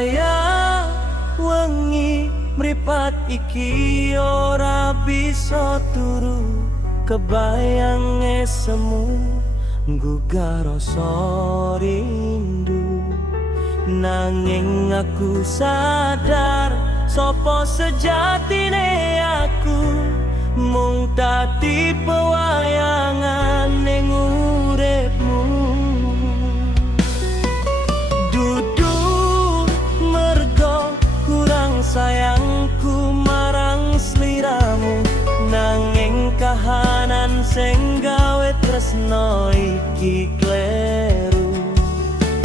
wayah wengi mripat iki ora bisa turu, kebayang semu nggugah rasa rindu. Nanging aku sadar sapa sejatine aku, mung dadi pewayangan ning uripmu. Dudu mergo kurang sayangku marang sliramu, nanging kahanan sing gawe tresno iki kleru.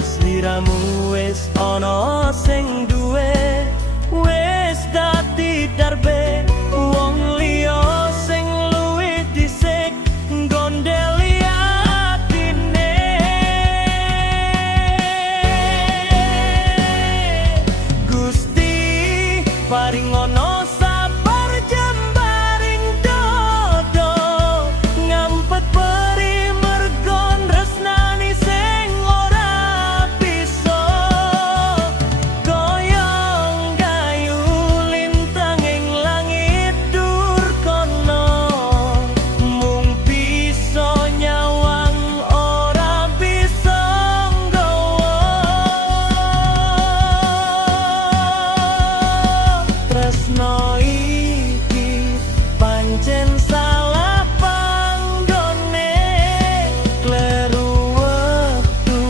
Sliramu wis ana sing duwe, wis dadi darbe wong liya sing luwih dhisik nggondeli atine. Gusti paringono sabar jembaring dodo, ngampet peri mergo tresnani sing ora bisa. Goyong gayu lintang ing langit dur kono, mung bisa nyawang ora bisa nggawa. Tresno iki pancen salah panggone, kleru wektu,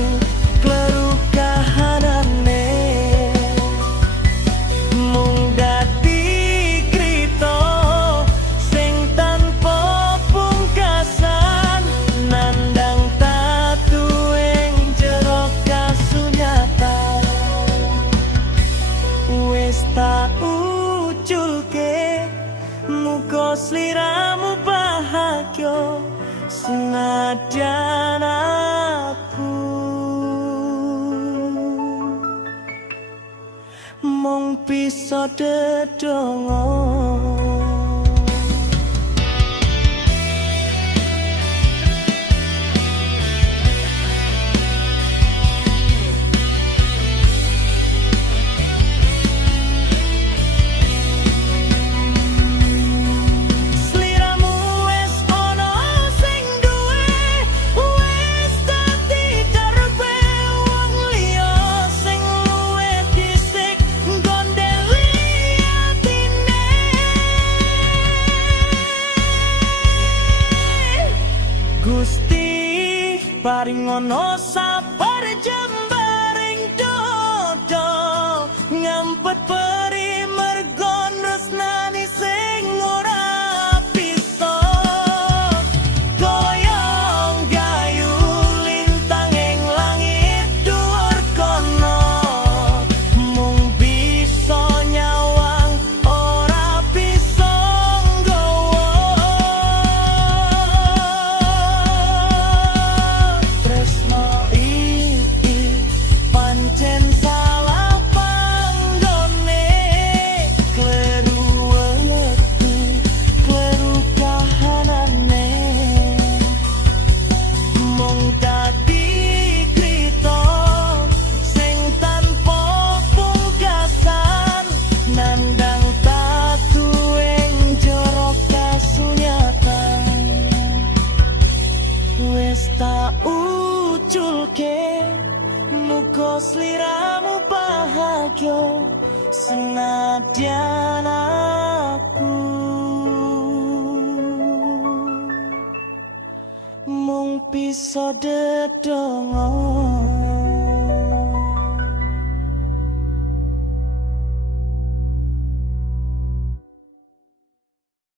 kleru kahanane, mung dadi krita sing tanpa pungkasan, nandang tatu ing jero kasunyatan. Wis tak uculke muga sliramu bahagia senadyan aku mung bisa dedonga. Sliramu wis ana sing duwe, wis dadi darbe wong liya sing luwih dhisik nggondeli atine. Gusti paringono sabar jembaring dodo, ngampet peri mergo tresnani sing ora bisa. Goyong gayu lintang ing langit dhuwur kono, mung bisa nyawang ora bisa nggawa. Tresno iki pancen salah panggone, kleru wektu, kleru kahanane, mung dadi krita sing tanpa pungkasan, nandang tatu ing jero kasunyatan. Wis tak uculke muga sliramu bahagia senadyan aku mung bisa dedonga.